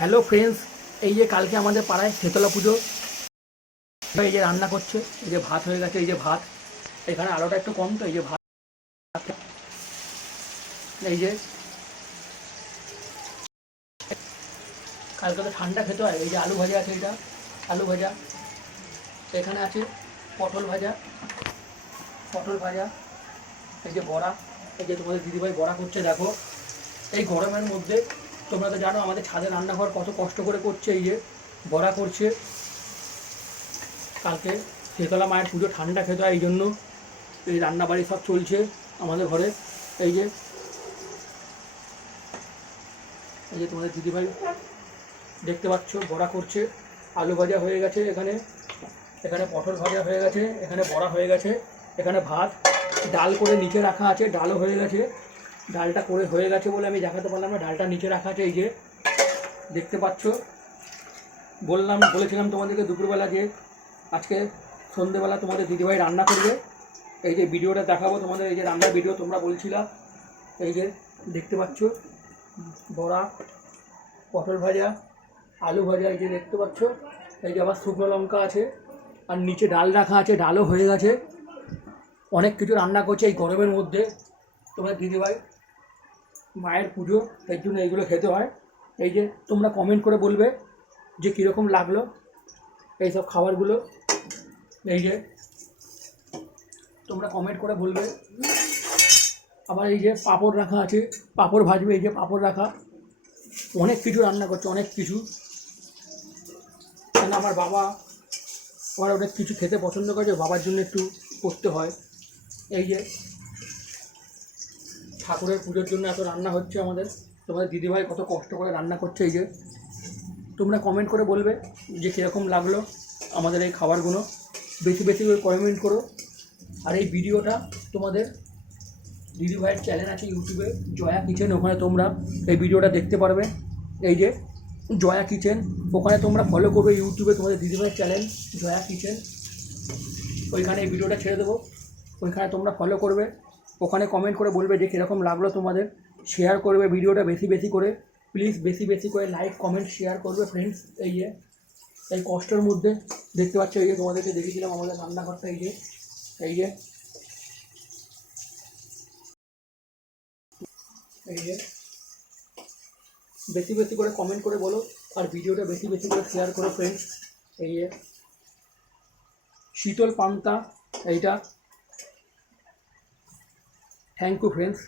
Hello friends, এই যে কালকে আমাদের পাড়ায় শেতলা পুজো, এই যে রান্না করছে, এই যে ভাত হয়ে গেছে, এই যে ভাত, এখানে আলোটা একটু কম তো এই যে ভাত, এই যে কালকে তো ঠান্ডা খেতে হয়। এই যে আলু ভাজা আছে, এটা আলু ভাজা, এখানে আছে পটল ভাজা, পটল ভাজা, এই যে বড়া, এই যে তোমাদের দিদিভাই বড়া করছে দেখো। এই গরমের মধ্যে তোমরা তো জানো আমাদের ছাদে রান্নাঘর কত কষ্ট করে করছে, এই যে বড়া করছে। কালকে শীতলা মায়ের পুজো, ঠান্ডা খেতে হয়, এই জন্য এই রান্নাবাড়ি সব চলছে আমাদের ঘরে। এই যে এই যে তোমাদের দিদিভাই দেখতে পাচ্ছ বড়া করছে, আলু ভাজা হয়ে গেছে, এখানে এখানে পটল ভাজা হয়ে গেছে, এখানে বড়া হয়ে গেছে, এখানে ভাত, ডাল করে নিচে রাখা আছে, ডালও হয়ে গেছে। ডালটা করে হয়ে গেছে বলে আমি দেখাতে পারলাম না, ডালটা নিচে রাখা আছে, এই যে দেখতে পাচ্ছ। বলেছিলাম তোমাদেরকে দুপুরবেলা যে আজকে সন্ধেবেলা তোমাদের দিদিভাই রান্না করবে, এই যে ভিডিওটা দেখাবো তোমাদের, এই যে রান্নার ভিডিও তোমরা বলছিলা। এই যে দেখতে পাচ্ছ বড়া, পটল ভাজা, আলু ভাজা, এই যে দেখতে পাচ্ছ। এই যে আবার শুকনো লঙ্কা আছে, আর নিচে ডাল রাখা আছে, ডালও হয়ে গেছে। অনেক কিছু রান্না করছে এই গরমের মধ্যে তোমাদের দিদিভাই। মায়ের পুজো, এর জন্য এইগুলো খেতে হয়। এই যে তোমরা কমেন্ট করে বলবে যে কীরকম লাগলো এইসব খাবারগুলো। এই যে তোমরা কমেন্ট করে বলবে। আবার এই যে পাঁপড় রাখা আছে, পাঁপড় ভাজবে, এই যে পাঁপড় রাখা। অনেক কিছু রান্না করছে, অনেক কিছু। কেন আমার বাবা অনেক কিছু খেতে পছন্দ করে, বাবার জন্য একটু করতে হয়। এই যে ঠাকুরের পুজোর জন্য এত রান্না হচ্ছে আমাদের, তোমাদের দিদিভাই কত কষ্ট করে রান্না করছে। এই যে তোমরা কমেন্ট করে বলবে যে কীরকম লাগলো আমাদের এই খাবারগুলো, বেশি বেশি করে কমেন্ট করো। আর এই ভিডিওটা তোমাদের দিদিভাইয়ের চ্যানেল আছে ইউটিউবে, জয়া কিচেন, ওখানে তোমরা এই ভিডিওটা দেখতে পারবে। এই যে জয়া কিচেন, ওখানে তোমরা ফলো করবে ইউটিউবে তোমাদের দিদিভাইয়ের চ্যানেল জয়া কিচেন, ওইখানে এই ভিডিওটা ছেড়ে দেবো, ওইখানে তোমরা ফলো করবে। ওখানে কমেন্ট করে বলবে যে কীরকম লাগলো তোমাদের, শেয়ার করবে ভিডিওটা বেশি বেশি করে, প্লিজ বেশি বেশি করে লাইক কমেন্ট শেয়ার করবে ফ্রেন্ডস। এই যে এই কষ্টের মধ্যে দেখতে পাচ্ছ, এই যে তোমাদেরকে দেখেছিলাম আমাদের রান্নাঘরটা, এই যে এই যে এই যে বেশি বেশি করে কমেন্ট করে বলো, আর ভিডিওটা বেশি বেশি করে শেয়ার করো ফ্রেন্ডস। এই যে শীতল পান্তা, এইটা। Thank you friends.